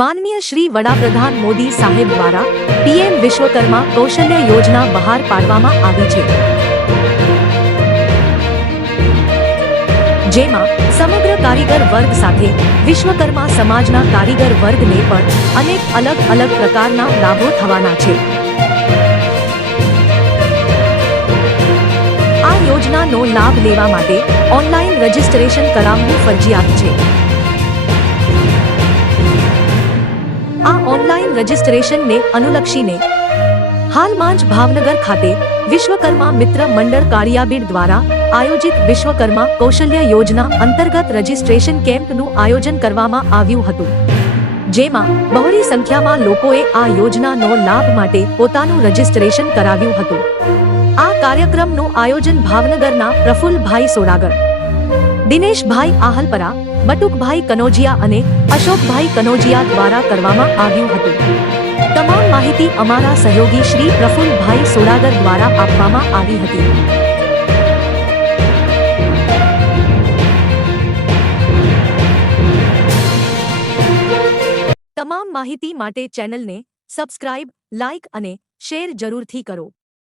માનનીય શ્રી વડાપ્રધાન મોદી સાહેબ દ્વારા પીએમ વિશ્વકર્મા કૌશલ્ય યોજના બહાર પાડવામાં આવી છે. જેમાં સમગ્ર કારીગર વર્ગ સાથે વિશ્વકર્મા સમાજના કારીગર વર્ગને પણ અનેક અલગ અલગ પ્રકારના લાભો થવાના છે. યોજનાનો લાભ લેવા માટે ઓનલાઈન રજીસ્ટ્રેશન કરાવવું ફરજિયાત છે. આ ઓનલાઈન રજીસ્ટ્રેશનને અનુલક્ષીને હાલમાં જ ભાવનગર ખાતે વિશ્વકર્મા મિત્ર મંડળ કાળિયાબીડ દ્વારા આયોજિત વિશ્વકર્મા કૌશલ્ય યોજના અંતર્ગત રજીસ્ટ્રેશન કેમ્પનું આયોજન કરવામાં આવ્યું હતું. જેમાં બહોળી સંખ્યામાં લોકોએ આ યોજનાનો લાભ માટે પોતાનું રજીસ્ટ્રેશન કરાવ્યું હતું. આ કાર્યક્રમનું આયોજન ભાવનગરના પ્રફુલભાઈ સોડાગર, દિનેશભાઈ આહલપરા, બટુકભાઈ કનોજિયા અને અશોકભાઈ કનોજિયા દ્વારા કરવામાં આવ્યું હતું. તમામ માહિતી અમારા સહયોગી શ્રી પ્રફુલભાઈ સોડાગર દ્વારા આપવામાં આવી હતી. તમામ માહિતી માટે ચેનલને સબસ્ક્રાઇબ, લાઇક અને શેર જરૂરથી કરો.